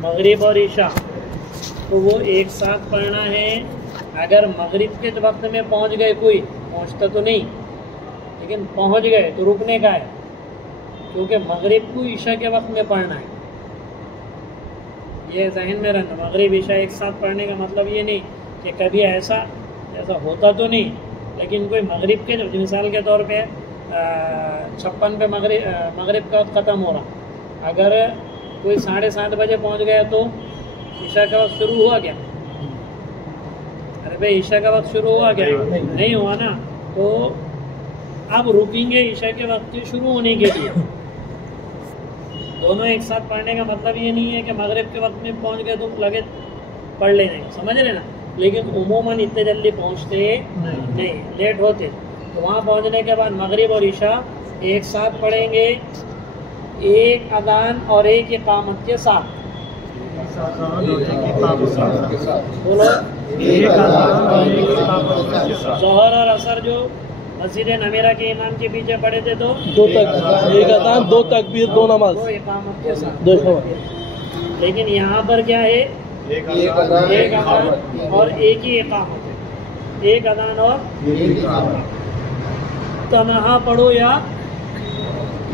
मगरिब और ईशा, तो वो एक साथ पढ़ना है। अगर मगरिब के वक्त में पहुंच गए, कोई पहुंचता तो नहीं लेकिन पहुंच गए, तो रुकने का है, क्योंकि मगरिब को ईशा के वक्त में पढ़ना है। ये जहन में रहना, मगरिब ईशा एक साथ पढ़ने का मतलब ये नहीं कि कभी ऐसा होता तो नहीं, लेकिन कोई मगरिब के मिसाल के तौर पे 56 पे मगरिब का वक्त ख़त्म हो रहा, अगर कोई 7:30 बजे पहुंच गया तो ईशा का वक्त शुरू हुआ क्या? अरे भाई ईशा का वक्त शुरू हुआ क्या? नहीं हुआ ना। तो अब रुकेंगे ईशा के वक्त के शुरू होने के लिए। दोनों एक साथ पढ़ने का मतलब ये नहीं है कि मगरिब के वक्त में पहुंच गए तो लगे पढ़ लेने, समझ रहे ना। लेकिन उमूमन इतने जल्दी पहुंचते नहीं, लेट होते। तो वहाँ पहुंचने के बाद मगरिब और ईशा एक साथ पढ़ेंगे, एक अजान और एक इकामत के साथ। बोलो, जोहर और असर जो मस्जिद नमीरा के इमाम के पीछे पढ़े थे तो 2 एक अजान, 2 तकबीर, 2 नमाज, 2 इकामत के साथ। लेकिन यहाँ पर क्या है, एक अजान और एक ही इकामत है। एक अजान और तनहा पढ़ो या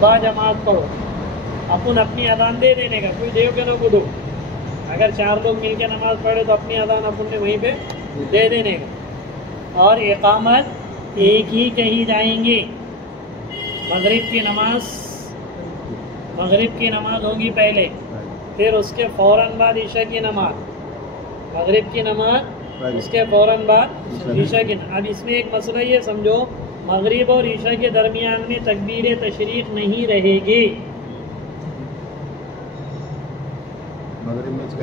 बाजमात पढ़ो, अपन अपनी अजान दे देने का, कोई देव के ना को दो। अगर 4 लोग मिलकर नमाज पढ़े तो अपनी अजान अपन ने वहीं पे दे देने का। और इकामत एक ही कही जाएंगे। मगरिब की नमाज होगी पहले, फिर उसके फ़ौरन बाद ईशा की नमाज। मगरिब की नमाज उसके फ़ौरन बाद ईशा की। अब इसमें एक मसला ये समझो, मगरिब और ईशा के दरमियान में तकबीर तशरीक नहीं रहेगी।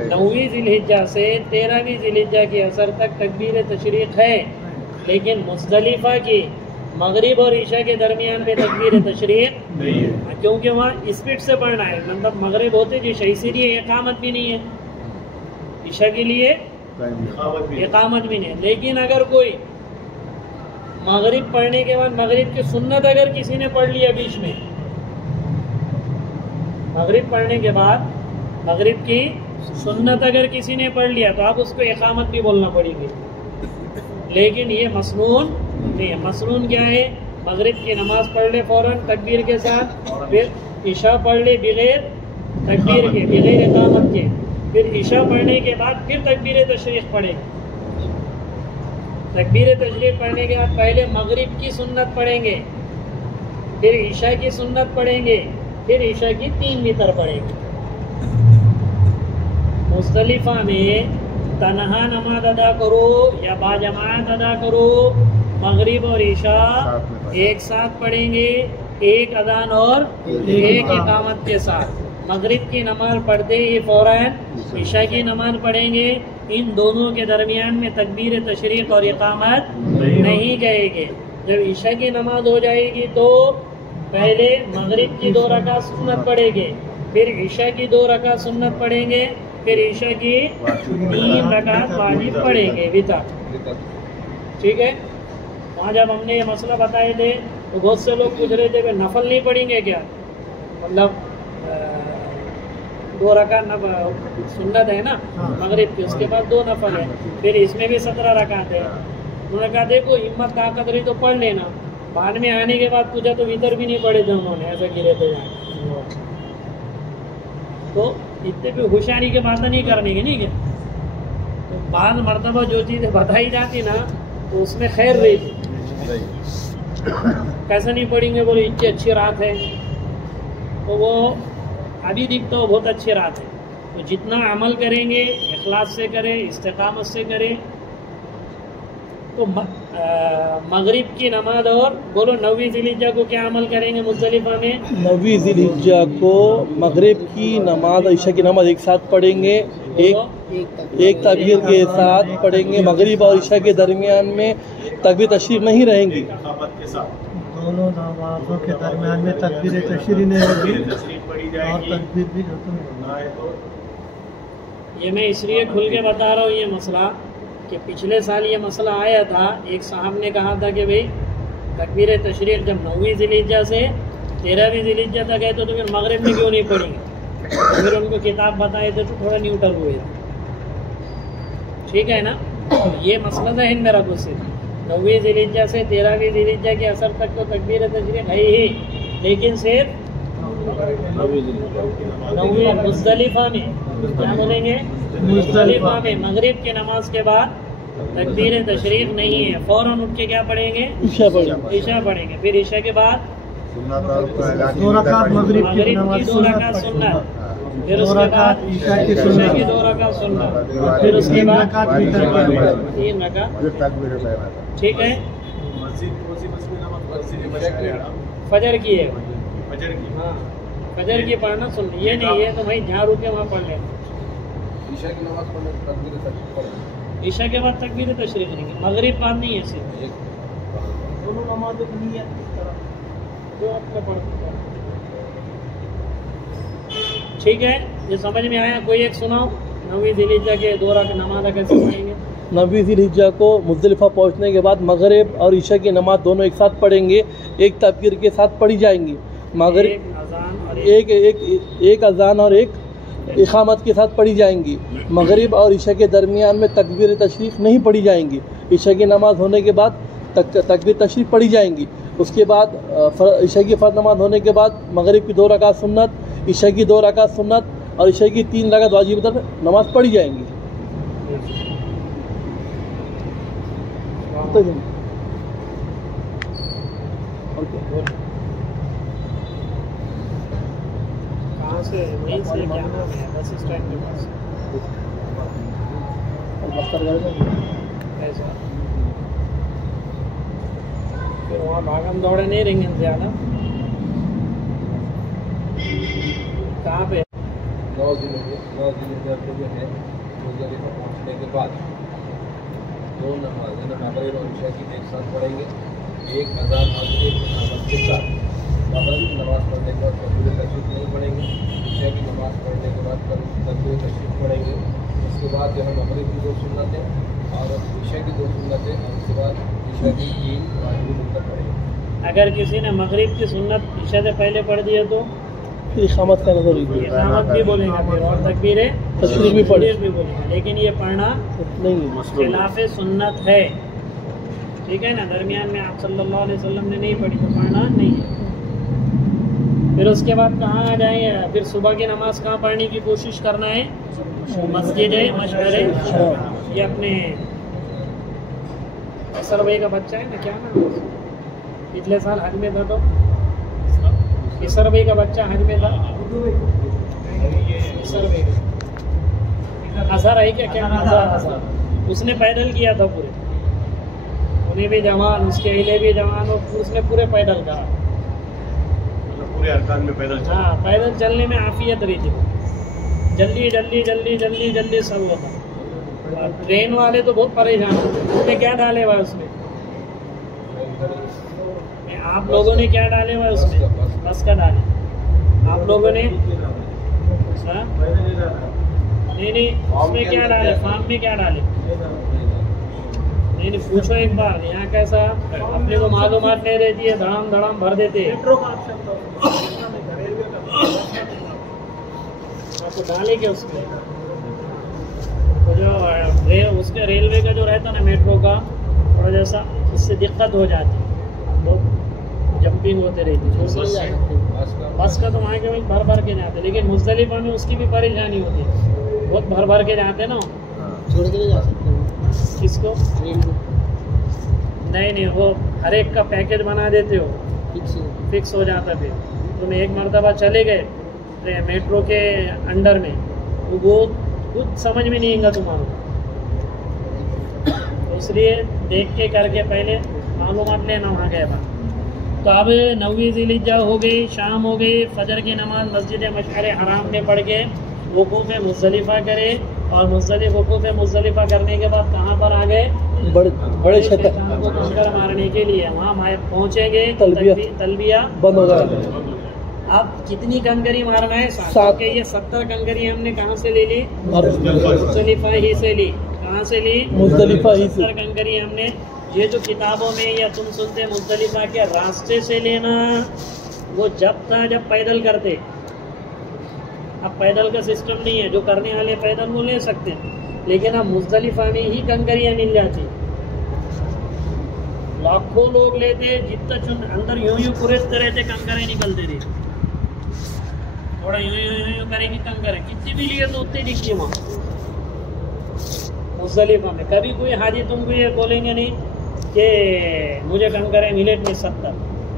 9वीं ज़िलहिज्जा से 13वीं ज़िलहिज्जा के असर तक तकबीर तशरीक है, लेकिन मुज़दलिफ़ा की मगरिब और ईशा के दरमियान में तकबीर तशरीक नहीं है, क्योंकि वहाँ स्पीड से पढ़ना है। मतलब मगरिब होते ईशा, इसीलिए इकामत भी नहीं है, ईशा के लिए इकामत भी नहीं है। लेकिन अगर कोई मगरिब पढ़ने के बाद मगरिब की सुन्नत अगर किसी ने पढ़ लिया बीच में, मगरिब पढ़ने के बाद मगरिब की सुन्नत अगर किसी ने पढ़ लिया तो आप उसको इकामत भी बोलना पड़ेगी। लेकिन ये मसनून नहीं है। मसनून क्या है, मगरिब की नमाज पढ़ ले फ़ौरन तकबीर के साथ, फिर ईशा पढ़ ले बगैर तकबीर के, बगैर इकामत के, फिर ईशा पढ़ने के बाद फिर तकबीर तशरीक पढ़ेंगे। तकबीर तशरीक पढ़ने के बाद पहले मगरिब की सुन्नत पढ़ेंगे, फिर ईशा की सुन्नत पढ़ेंगे, फिर ईशा की 3 वितर पढ़ेंगे। मुज़दलिफ़ा में तनहा नमाज अदा करो या बाजमात अदा करो, मगरिब और ईशा एक साथ पढ़ेंगे, एक अजान और एक इकामत के साथ। मगरिब की नमाज पढ़ते ही फ़ौरन ईशा की नमाज पढ़ेंगे। इन दोनों के दरमियान में तकबीर तशरीक और इकामत नहीं कहेंगे। जब ईशा की नमाज हो जाएगी तो पहले मगरिब की 2 रकात सुन्नत पढ़ेंगे, फिर ईशा की 2 रकात सुन्नत पढ़ेंगे, फिर ईशा की 3 रकात वाजिब पढ़ेंगे वितर। ठीक है। वहाँ जब हमने ये मसला बताए थे तो बहुत से लोग पूछ रहे थे कि नफल नहीं पढ़ेंगे क्या, मतलब 2 रकात सुन्नत है ना मगरिब की, उसके बाद 2 नफल है, फिर इसमें भी 17 रकात है। उन्होंने कहा देखो हिम्मत ताकत रही तो पढ़ लेना। बाद में आने के बाद पूछा तो वितर भी नहीं पढ़े थे उन्होंने, ऐसा गिरे थे जाए। तो इतने भी होशियारी की बात नहीं करने की, नहीं क्या। तो बाद मरतबा जो चीज़ें बताई जाती ना तो उसमें खैर रही थी। कैसे नहीं पढ़ेंगे, बोले इतनी अच्छी रात है, तो वो अभी दिखता हो बहुत अच्छी रात है। तो जितना अमल करेंगे इखलास से करें, इस्तिकामत से करें, तो मगरिब की नमाज और बोलो 9वीं ज़िलहिज्जा को क्या अमल करेंगे मुज़दलिफ़ा में? 9वीं ज़िलहिज्जा को मगरिब की नमाज और ईशा की नमाज एक साथ पढ़ेंगे, एक तकबीर के साथ पढ़ेंगे। मगरिब और ईशा के दरमियान में तकबीर तशरीक नहीं रहेंगी। दोनों नमाज़ों के दरमियान में तकबीर तशरीक नहीं होगी और तकबीर भी ये मैं इसलिए खुल के बता रहा हूँ ये मसला कि पिछले साल ये मसला आया था। एक साहब ने कहा था कि भाई तकबीर तशरीक जब 9वीं ज़िलहिज्जा से 13वीं ज़िलहिज्जा तक है तो फिर मगरिब में क्यों नहीं पढ़ेंगे? फिर उनको किताब बताए थे तो थोड़ा न्यूट्रल हुए थे, ठीक है ना। ये मसला था हिंद मेरा कुछ 9वीं ज़िलहिज्जा से 13वीं ज़िलहिज्जा के असर तक तो तकबीर तशरीक़ है ही, लेकिन सिर्फ 9वीं मुज़दलिफ़ा में क्या बोलेंगे, मुज़दलिफ़ा में मगरिब की नमाज के बाद तकबीर तशरीफ़ नहीं है, फ़ौरन उठ के क्या पढ़ेंगे, ईशा पढ़ेंगे। फिर ईशा के बाद 2 रकात मगरिब की नमाज 2 रकात सुन्नत, फिर उसके बाद ईशा की 2 रकात सुन्नत, फिर उसके बाद 3 रकात, ठीक है। फजर की है, हाँ फजर की पढ़ना सुन, ये नहीं है तो भाई जहाँ रुके वहाँ पढ़ लेना। ईशा की नमाज पढ़ने तकबीर तशरीफ़ पढ़ेंगे, ईशा के बाद तकबीर तशरीफ़ नहीं है, मगरिब बाद नहीं है, सिर्फ दोनों नमाज़ों की नियत जो आपका पढ़, ठीक है। ये समझ में आया? कोई एक सुनाओ 9वीं ज़िलहिज्जा के 2 रकात नमाज कैसे पढ़ेंगे। 9वीं ज़िलहिज्जा को मुज़दलिफ़ा पहुँचने के बाद मगरिब और ईशा की नमाज दोनों एक साथ पढ़ेंगे, एक तकबीर के साथ पढ़ी जाएंगी। मगरिब एक अज़ान और एक इक़ामत के साथ पढ़ी जाएंगी। मगरिब और ईशा के दरमियान में तकबीर तशरीफ़ नहीं पढ़ी जाएंगी। ईशा की नमाज होने के बाद तकबीर तशरीफ़ पढ़ी जाएंगी। उसके बाद ईशा की फ़र्ज़ नमाज होने के बाद मगरिब की 2 रकात सुन्नत, ईशा की 2 रकात सुन्नत और ईशा की 3 रकात वाजिब नमाज पढ़ी जाएंगी। कहाँ से, वहीं से क्या नाम है, बस स्टैंड के पास ऐसा। फिर वहाँ भागम दौड़े नहीं रहेंगे ज़्यादा। कहाँ पे 9 ज़िलहिज्जा को जो है मुज़दलिफ़ा पहुँचने के बाद 2 नमाज़ मगरिब और ईशा की एक साथ पढ़ेंगे, एक अज़ान और एक इक़ामत के साथ। मगरिब की नमाज़ पढ़ने के बाद तकबीर तशरीफ़ नहीं पढ़ेंगे, ईशा की नमाज़ पढ़ने के बाद तकबीर तशरीफ़ पढ़ेंगे। उसके बाद जो है मगरिब की 2 सुन्नतें और ईशा की 2 सुन्नतें और उसके बाद ईशा की 3 वाजिब सुन्नत पढ़ेंगे। अगर किसी ने मगरिब की सुन्नत ईशा से पहले पढ़ दिया तो इक़ामत का नजर इक़ामत भी बोलेंगे फिर, और तकबीर तशरीफ़ भी बोलेंगे, लेकिन ये पढ़ना नहीं, खिलाफ सुन्नत है, ठीक है ना। दरमियान में आप सल्लल्लाहु अलैहि वसल्लम ने नहीं पढ़ी तो पढ़ना नहीं है। फिर उसके बाद कहाँ आ जाएंगे, फिर सुबह की नमाज कहाँ पढ़ने की कोशिश करना है, मस्जिद मशअरे, ये अपने असर भाई का बच्चा है ना, क्या नाम है, पिछले साल हज में था तो इसर भाई का बच्चा हज में था, इसर भाई असर है क्या असर, उसने पैदल किया था पूरे, उन्हें भी जवान, उसके अहले भी जवान, और उसने पूरे पैदल करा, पूरे अरकान में पैदल चला। हाँ पैदल चलने में आफियत रही थी, जल्दी जल्दी जल्दी जल्दी जल्दी सब होता। ट्रेन वाले तो बहुत परेशान होते, उसने क्या डाले हुआ उसमें, आप लोगों ने क्या डाले हुआ उसमें, बस का डाले आप लोगों ने, नहीं उसमें क्या डाले, फार्म में क्या डाले, नहीं पूछो एक बार, यहाँ कैसा अपने को मालूमात नहीं रहती है, धड़ाम धड़ाम भर देते हैं। आपको डाले क्या उसमें, तो जो उसके रेलवे का जो रहता ना मेट्रो का, थोड़ा जैसा उससे दिक्कत हो जाती है, लोग जंपिंग होते रहती है। बस का तो वहाँ के भर भर के जाते, लेकिन मुज़दलिफ़ा में उसकी भी परेशानी होती है, बहुत भर भर के जाते ना, छोड़ के नहीं जा सकते किसको, नहीं वो हर एक का पैकेज बना देते हो, फिक्स हो जाता। फिर तुम एक मरतबा चले गए मेट्रो के अंडर में, तो वो खुद समझ में नहीं आएगा तुम्हारा, तो इसलिए देख के करके पहले मालूमात लेना वहाँ गए बात। तो अब 9वीं ज़िलहिज्जा हो गई, शाम हो गई, फजर की नमाज मस्जिद मशअरे हराम में पढ़ के वक़ूफ़ मुज़दलिफ़ा करे, और वक़ूफ़ मुज़दलिफ़ा करने के बाद कहाँ पर आ गए, बड़े शैतान को कंकर मारने के लिए वहाँ पहुँचेंगे, तलबिया बंद हो जाए। अब कितनी कंकरी मारना है, 7 के ये 70 कंकरी हमने कहाँ से ले ली, मुज़दलिफ़ा ही से ली, कहाँ से ली, मुज़दलिफ़ा ही से। 70 कंकरी हमने, ये जो किताबों में या तुम सुनते मुज़दलिफ़ा के रास्ते से लेना, वो जब था जब पैदल करते, अब पैदल का सिस्टम नहीं है, जो करने वाले पैदल वो ले सकते हैं, लेकिन अब मुज़दलिफा में ही कंकरियाँ मिल जाती, लाखों लोग लेते, जितना अंदर यूं यूं कुरेदते रहते, कंकरें निकलते रहे, थोड़ा यूं यूं यूं करेंगे कंकरें, कितनी भी लिए तो उतनी दिखती है वहाँ मुज़दलिफा में। कभी कोई हाजी तुमको ये बोलेंगे नहीं कि मुझे कंकरें मिले नहीं 70,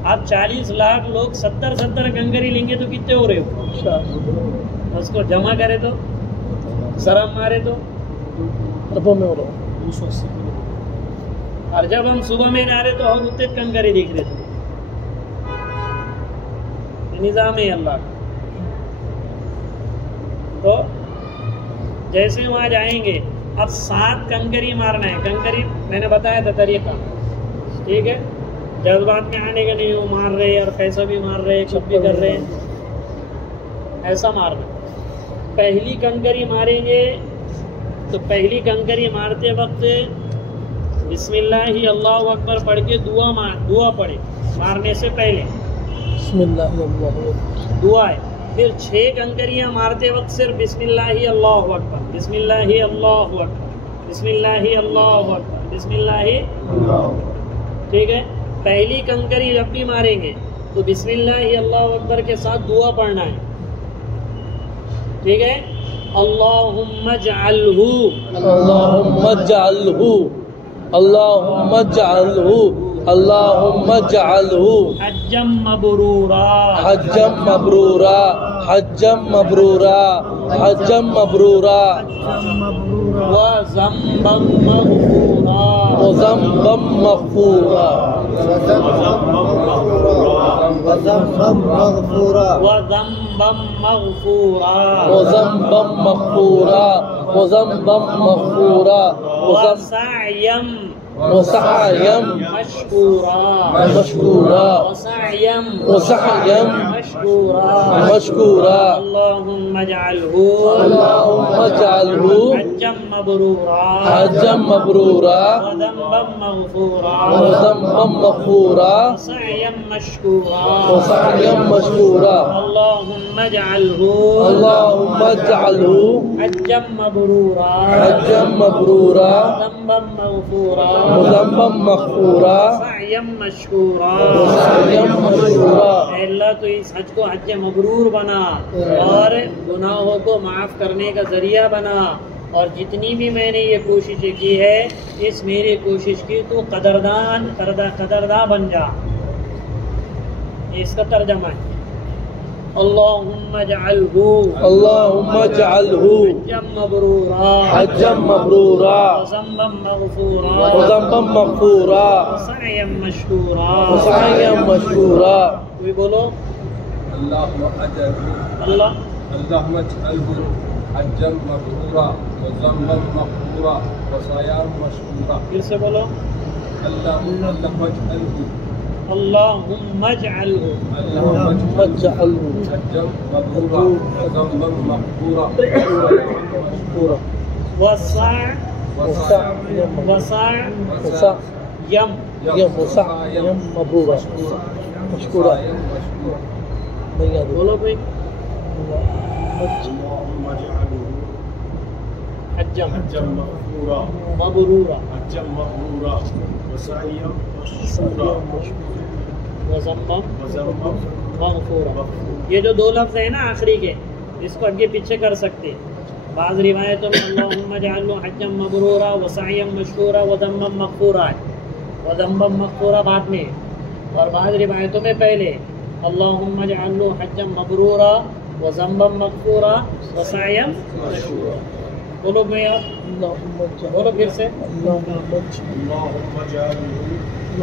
आप 40 लाख लोग 70 कंकरी लेंगे तो कितने हो रहे हो? उसको जमा करे तो, शर्म मारे तो अरबों में हो रहा हूँ। और जब हम सुबह में जा रहे तो हम उतने कंकरी दिख रहे थे। निज़ाम है अल्लाह का। तो जैसे वहाँ जाएंगे, अब 7 कंकरी मारना है। कंकरी मैंने बताया था तरीका, ठीक है? जज्बात में आने के नहीं, वो मार रहे और कैसा भी मार रहे, कुछ भी कर रहे हैं, ऐसा मारना। पहली कंकरी मारेंगे तो पहली कंकरी मारते वक्त बिस्मिल्लाहि अल्लाहु अकबर पढ़ के दुआ पढ़े, मारने से पहले दुआ है। फिर 6 कंकरियाँ मारते वक्त सिर्फ बिस्मिल्लाहि अल्लाहु अकबर, बिस्मिल्लाहि अल्लाहु अकबर, बिस्मिल्लाहि अल्लाहु अकबर, बिस्मिल्लाहि, ठीक है? पहली कंकरी जब भी मारेंगे तो बिस्मिल्लाहि अल्लाहु अकबर के साथ दुआ पढ़ना है, ठीक है? अल्लाहुम्मा जअल्हु, अल्लाहुम्मा जअल्हु, अल्लाहुम्मा जअल्हु, अल्लाहुम्मा जअल्हु हज्जम मबरूरा, हज्जम मबरूरा, हज्जम मबरूरा, हज्जम मबरूरा, व ज़म्बम मग़फ़ूरा, व ज़म्बम मग़फ़ूरा, व ज़म्बम मग़फ़ूरा, व ज़म्बम मग़फ़ूरा, व ज़म्बम मग़फ़ूरा, व सअयम वसअयम मशकूरा, मशकूरा, वसअयम वसअयम मशकूरा, मशकूरा, अल्लाहुम्मा जअल्हु, अल्लाहुम्मा जअल्हु हज्जम मबरूरा, हज्जम मबरूरा, व ज़म्बम मग़फ़ूरा, व ज़म्बम मग़फ़ूरा, वसअयम मशकूरा, वसअयम मशकूरा, अल्लाहुम्मा जअल्हु, अल्लाहुम्मा जअल्हु हज्जम मबरूरा, हज्जम मबरूरा, ज़म्बम मग़फ़ूरा, मुज़म्मम मग़फ़ूरा, वसअयम मशकूरा। वसअयम मशकूरा। ऐ अल्लाह तो इस हज को हज मबरूर बना और गुनाहों को माफ़ करने का ज़रिया बना, और जितनी भी मैंने ये कोशिशें की है, इस मेरी कोशिश की तो कदरदान बन जा। इसका तर्जमा है अल्लाहुम्मा जअल्हु, अल्लाहुम्मा जअल्हु हज्जम मबरूरा, हज्जम मबरूरा, व ज़म्बम मग़फ़ूरा, व ज़म्बम मग़फ़ूरा, वसअयम मशकूरा, वसअयम मशकूरा। कोई बोलो अल्लाहुम्मा अजअल्हु, अल्लाह, अल्लाहुम्मा अजअल्हु हज्जम मबरूरा व ज़म्बम मग़फ़ूरा व सअयम मशकूरा। फिर से बोलो अल्लाहुम्मा अजअल्हु, अल्लाहुम्मा जअल्हु, अल्लाहुम्मा जअल्हु हज्जम मबरूरा व ज़म्बम मग़फ़ूरा व सअयम मशकूरा। वसअयम वसअयम मबरूरा, मशकूरा। नहीं याद बोलो भाई हज्जम हज्जम मग़फ़ूरा, मबरूरा, हज्जम मबरूरा, वसअयम मशकूरा, व ज़म्बम वज़म्बम मग़फ़ूरा। ये जो 2 लफ्ज़ है ना आखिरी के, इसको आगे पीछे कर सकते हैं। बाज़ रिवायतों में अल्लाहुम्मा जअल्हु हज्जम मबरूरा व सअयम मशकूरा व ज़म्बम मग़फ़ूरा है, व ज़म्बम मग़फ़ूरा बाद में, और बाज़ रिवायतों में पहले अल्लाहुम्मा जअल्हु हज्जम मबरूरा व ज़म्बम मग़फ़ूरा व सअयम मशकूरा। बोलो भैया, बोलो फिर से अल्लाहुम्मा जअल्हु व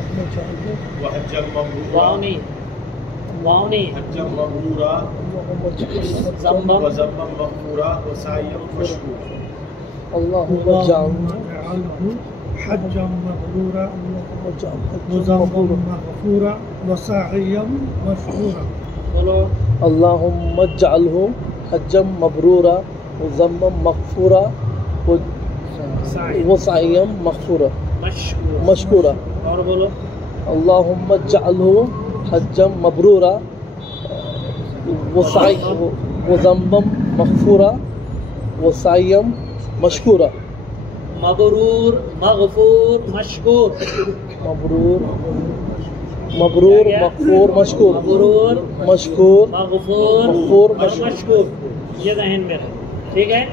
हज्जम मबरूरा, वाव नहीं हज्जम मबरूरा ज़म्बम व ज़म्बम मग़फ़ूरा व सअयम मशकूरा। अल्लाहुम्मा जअल्हु हज्जम मबरूरा व ज़म्बम मग़फ़ूरा व सअयम मशकूरा। बोलो अल्लाहुम्मा जअल्हु हज्जम मबरूरा व ज़म्बम मग़फ़ूरा व सअयम मग़फ़ूरा मशकूरा। और बोलो अल्लाहुम्मा जअल्हु हज्जम मबरूरा व वज़म्बम मग़फ़ूरा वसायम मशकूरा। मबरूर मगफूर मशकूर। मबरूर मबरूर मग़फ़ूर मशकूर। मबरूर मशकूर मगफूर मग़फ़ूर और मशकूर, ये ज़हन में रहे, ठीक है।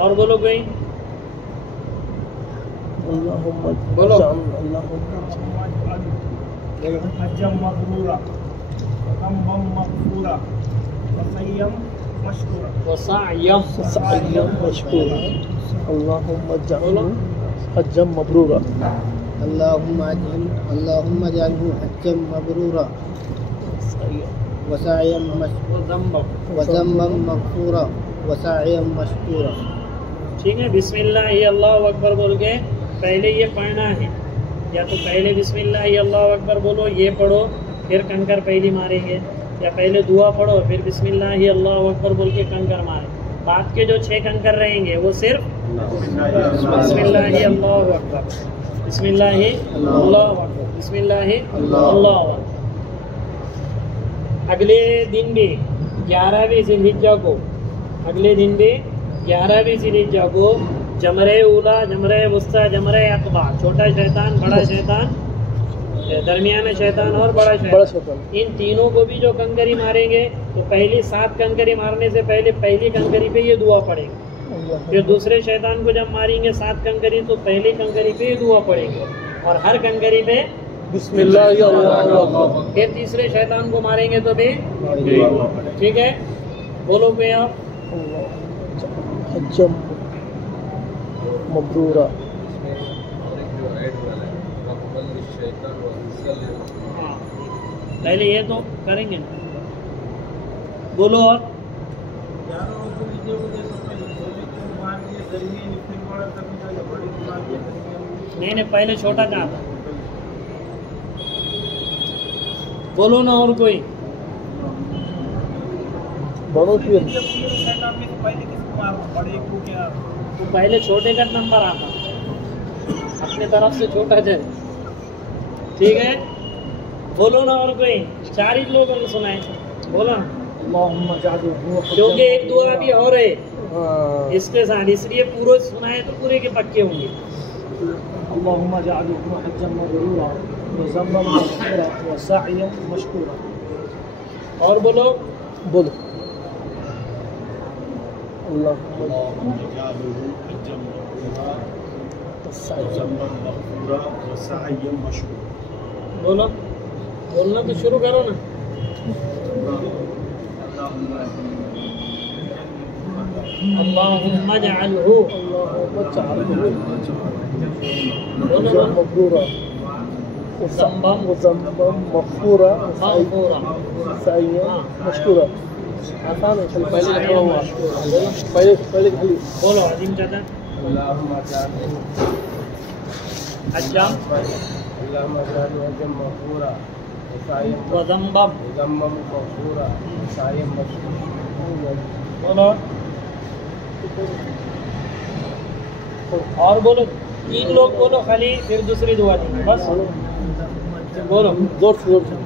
और बोलो कोई, बोलो हज्जम मबरूरा वज़म्बम मग़फ़ूरा वसय्यम मशकूरा। वसायम सअयम मशकूरा। अल्लाहुम्मा जअल्हु हज्जम मबरूरा। अल्लाहुम्मा जअल्हु हज्जम मबरूरा वसायम वज़म्बम मग़फ़ूरा वसायम मशकूरा। ठीक है। बिस्मिल्लाह अल्लाहु अकबर बोल के पहले ये पढ़ना है, या तो पहले बिस्मिल्लाह अल्लाहु अकबर बोलो, ये पढ़ो, फिर कंकर पहली मारेंगे, या पहले दुआ पढ़ो फिर बिस्मिल्लाह अल्लाहु अकबर बोल के कंकर मारे। बाद के जो 6 कंकर रहेंगे वो सिर्फ बिस्मिल्लाह अल्लाहु अकबर, बिस्मिल्लाह अल्लाहु अकबर, बिस्मिल्लाह अल्लाहु अकबर। अगले दिन भी 11वीं ज़िलहिज्जा को, अगले दिन भी 11वीं ज़िलहिज्जा को जमरे उला, जमरे वुस्ता, जमरे अक़बा, छोटा शैतान, बड़ा शैतान, दरमियाना शैतान और बड़ा शैतान, इन तीनों को भी जो कंकरी मारेंगे तो पहली 7 कंकरी मारने से पहले पहली कंकरी पे ये दुआ पड़ेगी। फिर दूसरे शैतान को जब मारेंगे 7 कंकरी तो पहली कंकरी पे ये दुआ पड़ेगी और हर कंकरी पे बिस्मिल्लाह अल्लाहु अकबर। फिर तीसरे शैतान को मारेंगे तो भी, ठीक है। बोलो पे आप, हज्जम मबरूरा। हाँ, पहले ये तो करेंगे ना। बोलो और नहीं, पहले छोटा कहा था। बोलो ना और कोई, बड़ों फिर तो पहले छोटे का नंबर आता, अपने तरफ से छोटा जाए, ठीक है। बोलो ना और कोई, 4 ही लोगों ने सुनाए, बोलो ना, क्योंकि एक दुआ भी और है इसके साथ, इसलिए पूरे सुनाए तो पूरे के पक्के होंगे। अल्लाहुम्मा जअल्हु हज्जम मबरूरा वज़म्बम मग़फ़ूरा वसअयम मशकूरा। और बोलो, बोलो बोलो, बोलना तो शुरू करो ना। अल्लाहुम्मा जअल्हु मबरूरा वज़म्बम मग़फ़ूरा मग़फ़ूरा वसअयम मशकूरा। आसान है, चलो पहले लिखा हुआ, पहले खाली बोलो। अजीम चाचा, हज्जम वज़म्बम बोलो। और बोलो, 3 लोग बोलो खाली, फिर दूसरी दुआ देंगे, बस बोलो जोर से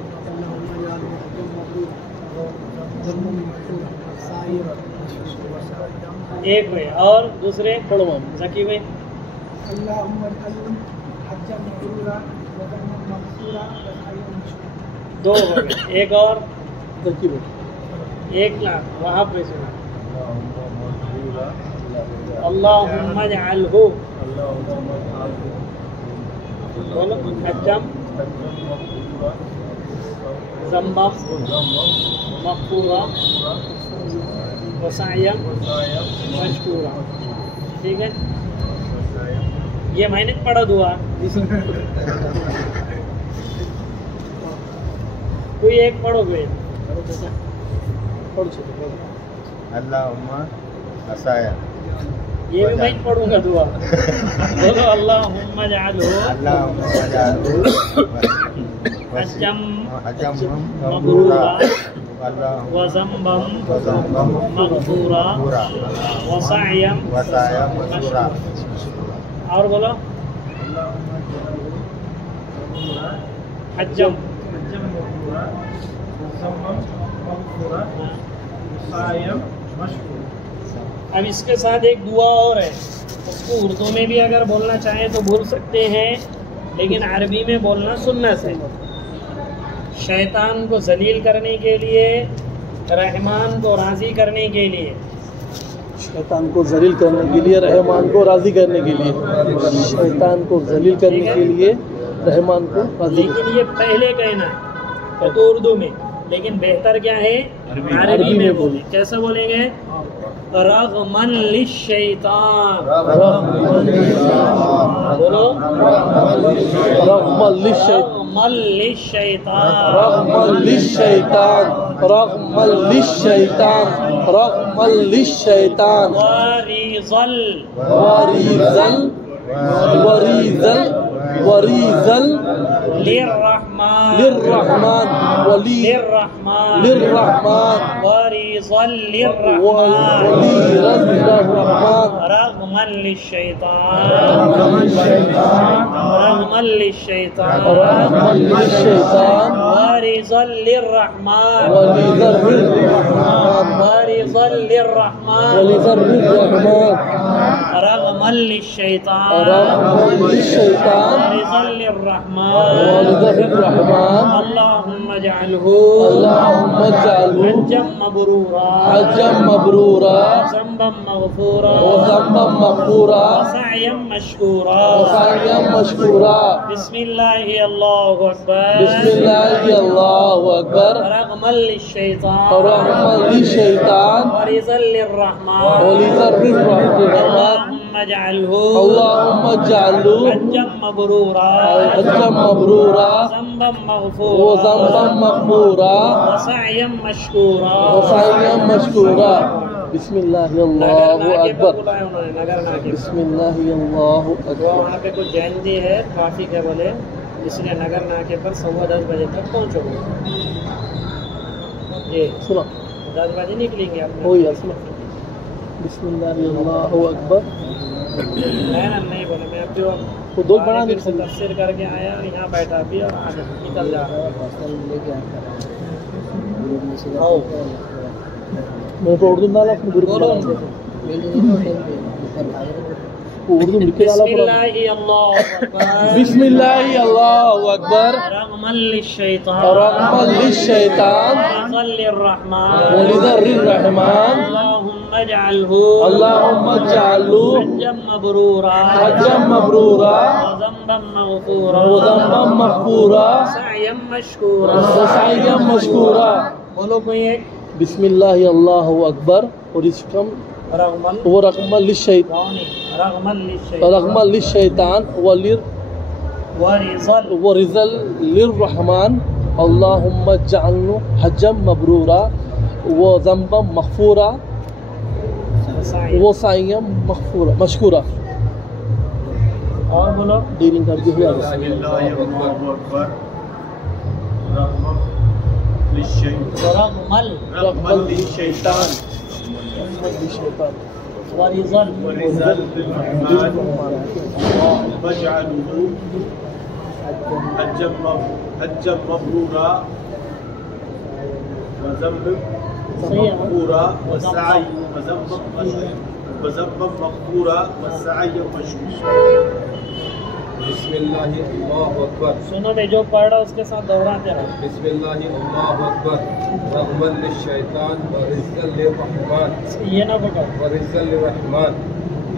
एक भाई और दूसरे पढ़ो मैम। जकी भाई, दो हो गए, एक और, तरकीब 1 लाख वहाँ पे सुना। अल्लाहुम्मा जअल्हु, बोलो, हज्जम ज़म्बम मग़फ़ूरा वसअयम मशकूरा, ठीक है। ये मैंने पढ़ा दुआ, कोई एक पढ़ो कोई, अल्लाहुम्मा असाया, ये भी मैं पढ़ूंगा दुआ। बोलो, अल्लाहुम्मा जअल्हु हज्जम मबरूरा वज़म्बम मग़फ़ूरा वसअयम मशकूरा। और बोलो, हज्जम अब इसके साथ एक दुआ और है, उसको उर्दू में भी अगर बोलना चाहें तो बोल सकते हैं, लेकिन अरबी में बोलना सुन्नत है। शैतान को जलील करने के लिए, रहमान को राज़ी करने के लिए, शैतान को जलील करने के लिए, रहमान को राज़ी करने के लिए, शैतान को जलील करने के लिए, रहमान को राज़ी। लेकिन ये पहले कहना है तो उर्दू में, लेकिन बेहतर क्या है अरबी में बोले। कैसे बोलेंगे? रग़मन लिश्शैतान, बोलो रग़मन लिश्शैतान, रग़मन लिश्शैतान, रग़मन लिश्शैतान, रग़मन लिश्शैतान, रग़मन लिश्शैतान, वरीज़ल, वरीज़ल, वरीज़ल, वरीज़ल लिर्रहमान, लिर्रहमान, वली लिर्रहमान, लिर्रहमान, वरीज़ल लिर्रहमान, वलीरहमान, रग़मन लिश्शैतान, रग़मन लिश्शैतान, रग़मन लिश्शैतान, वरीज़ल लिर्रहमान, वलीरहमान, वरीज़ल लिर्रहमान, वलीरहमान, रग़मन लिश्शैतान, रग़मन लिश्शैतान, वरीज़ल लिर्रहमान, वलीरहमान। अल्लाहुम्मा जअलहु, अल्लाहुम्मा जअलहु हज्जम मबरूरा, हज्जम मबरूरा, ज़ंबम मग़फ़ूरा, वज़ंबम मग़फ़ूरा, वसअयम मशकूरा। वसअयम मशकूरा। बिस्मिल्लाहि अल्लाहु अकबर, बिस्मिल्लाहि अल्लाहु अकबर, रग़मन लिश्शैतान, रग़मन लिश्शैतान, वरीज़ल लिर्रहमान, वलीरहमान। अल्लाहुम्मा जअलहु, अल्लाहुम्मा जअलहु हज्जम मबरूरा, हज्जम मबरूरा, ज़ंबम मग़फ़ूरा, वज़ंबम मग़फ़ूरा, वसअयम मशकूरा। वसअयम मशकूरा। बिस्मिल्लाहि अल्लाहु अकबर, नगर नाके बिस्मिल्लाहि अल्लाहु वो अकबर। वहाँ पे कुछ जयंती है, ट्रैफिक है बोले, इसलिए नगर नाके पर 10:15 बजे तक पहुँचोगे। ये सुनो 10 बजे निकलेंगे आप। हो गया, सुनो। बिस्मिल्लाहि अल्लाहु अकबर। नहीं बोले, मैं अभी वो दो बड़ा नहीं से तफसीर करके आया और यहाँ बैठा भी और आज निकल जा रहा है। मैंने तो उर्दू डाला, अपने गुरु बोलो। उर्दू लिख के डाला पूरा। बिस्मिल्लाहि अल्लाहु अकबर, बिस्मिल्लाहि अल्लाहु अकबर, रग़मन लिश्शैतान, रग़मन लिश्शैतान, वरीज़ल लिर्रहमान, वलीरहमान, अल्लाहुम्मा जअलहु, अल्लाहुम्मा जअलहु हज्जम मबरूरा, हज्जम मबरूरा, ज़ंबम मग़फ़ूरा, वज़ंबम मग़फ़ूरा, वसअयम मशकूरा। वसअयम मशकूरा। बोलो कोई एक। बिस्मिल्लाहि अल्लाहु अकबर। और इसका रग़मन, वो रग़मन लिश्शैतान, रौनी, रग़मन लिश्शैतान, रग़मन लिश्शैतान, वरीज़ल, वरीज़ल लिर्रहमान, अल्लाहुम्मा जअलहु हज्जम मबरूरा, व ज़ंबम मग़फ़ूरा, वसअयम। वो साइयम मग़फ़ूरा मशकूरा। और बोलो। डीलिंग कर दी हुआ। रग़मल, रग़मन लिश्शैतान, वरीज़ल, वजअलहु हज्जम मबरूरा, वज़ंबम मग़फ़ूरा, वज़ंबम मग़फ़ूरा, वसअयम मशकूरा। बिस्मिल्लाहि अल्लाहु अकबर। सुनो भाई, जो पढ़ रहा उसके साथ दोहराते रहो। बिस्मिल्लाहि अल्लाहु अकबर, रग़मन लिश्शैतान, वरीज़ल लिर्रहमान, ये ना पकड़। वरीज़ल लिर्रहमान,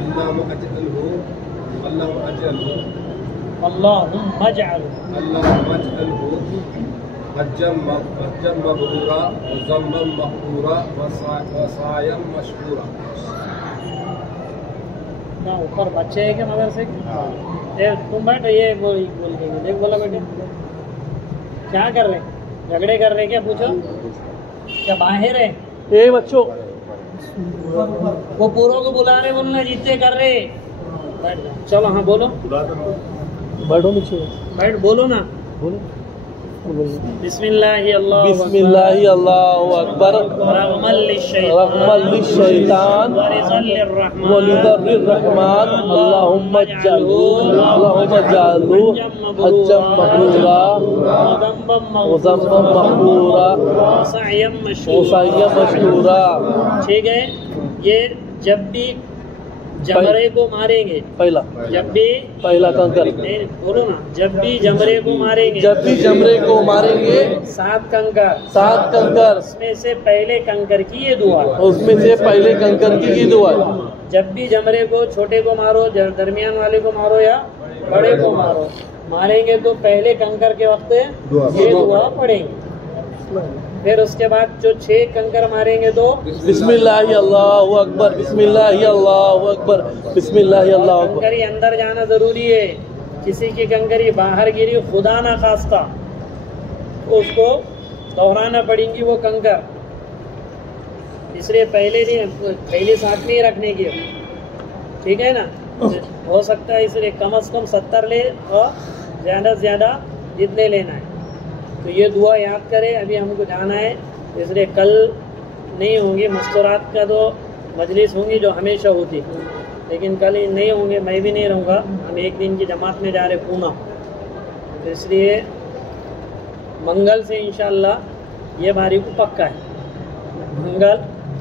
अल्लाहुम्मा अजअलहु, अल्लाहुम्मा अजअलहु, अल्लाहुम्मा जअलहु, अल्लाहुम्मा अजअलहु हज्जम मबरूरा, ज़ंबम मग़फ़ूरा, वसअयम मशकूरा। ना ऊपर बच्चे है क्या मदरसे के? तुम बैठ, ये बोल देंगे। देख बोला बेटे, क्या कर रहे? झगड़े कर रहे क्या? पूछो। क्या बाहर है? ए बच्चों, वो पूरों को बुला रहे, बोलना जितने कर रहे। बैठ जाओ। चलो हाँ बोलो, बैठो नीचे, बैठ बोलो ना। बोलो। बिस्मिल्लाहि अल्लाहु बिस्मिल्लाहि अल्लाहु अकबर रग़मल रहमल लिश्शैतान वलिदर्रिर रहमान अल्लाहुम्मा जअलहू हज्जम मब्रूरा वज़म्बम मग़फूरा सयम वसय्यम मशकूरा। ठीक है, ये जब भी जमरे को मारेंगे, पहला कंकर, बोलो ना, जब भी जमरे को मारेंगे, 7 कंकर, उसमें से पहले कंकर की ये दुआ, जब भी जमरे को, छोटे को मारो, दरमियान वाले को मारो या बड़े को मारेंगे तो पहले कंकर के वक्त ये दुआ पढ़ेंगे। फिर उसके बाद जो 6 कंकर मारेंगे तो बिस्मिल्लाहि अल्लाहु अकबर, बिस्मिल्लाहि अल्लाहु अकबर, बिस्मिल्लाहि अल्लाहु अकबर। कंकरी अंदर जाना जरूरी है, किसी की कंकरी बाहर गिरी, खुदा ना खास्ता, उसको दोहराना पड़ेंगी वो कंकर, इसलिए पहले साथ में ही रखने की, ठीक है ना। हो सकता है इसलिए कम से कम 70 ले और ज़्यादा से ज़्यादा जितने लेना है। तो ये दुआ याद करें। अभी हमको जाना है, इसलिए कल नहीं होंगी मस्तूरात का तो मजलिस होंगी जो हमेशा होती, लेकिन कल नहीं होंगे, मैं भी नहीं रहूँगा। हम एक दिन की जमात में जा रहे पूना, तो इसलिए मंगल से इंशाअल्लाह ये बारी को पक्का है। मंगल,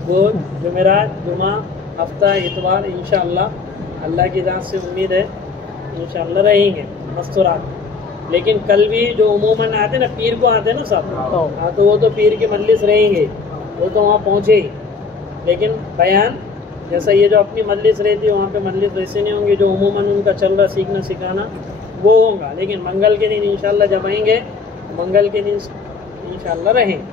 बुध, जुमेरात, जुमा, हफ्ता, इतवार इंशाअल्लाह अल्लाह की ज़ात से उम्मीद है इंशाअल्लाह रहेंगे मस्तूरात। लेकिन कल भी जो उमूमन आते ना, पीर को आते ना सब, हाँ, तो वो तो पीर के मजलिस रहेंगे, वो तो वहाँ पहुँचे ही। लेकिन बयान जैसा ये जो अपनी मजलिस रहती है, वहाँ पे मजलिस वैसे नहीं होंगी, जो उमूमन उनका चल रहा सीखना सिखाना वो होगा। लेकिन मंगल के दिन इंशाअल्लाह जब आएंगे, मंगल के दिन इंशाअल्लाह रहेंगे।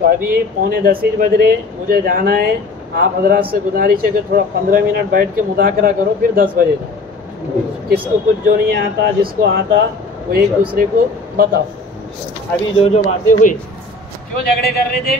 तो अभी 9:45 बज रहे, मुझे जाना है। आप हजरात से गुजारिश है कि थोड़ा 15 मिनट बैठ के मुज़ाकरा करो, फिर 10 बजे तक। किसको कुछ जो नहीं आता, जिसको आता वो एक दूसरे को बताओ। अभी जो बातें हुई, क्यों झगड़े कर रहे थे?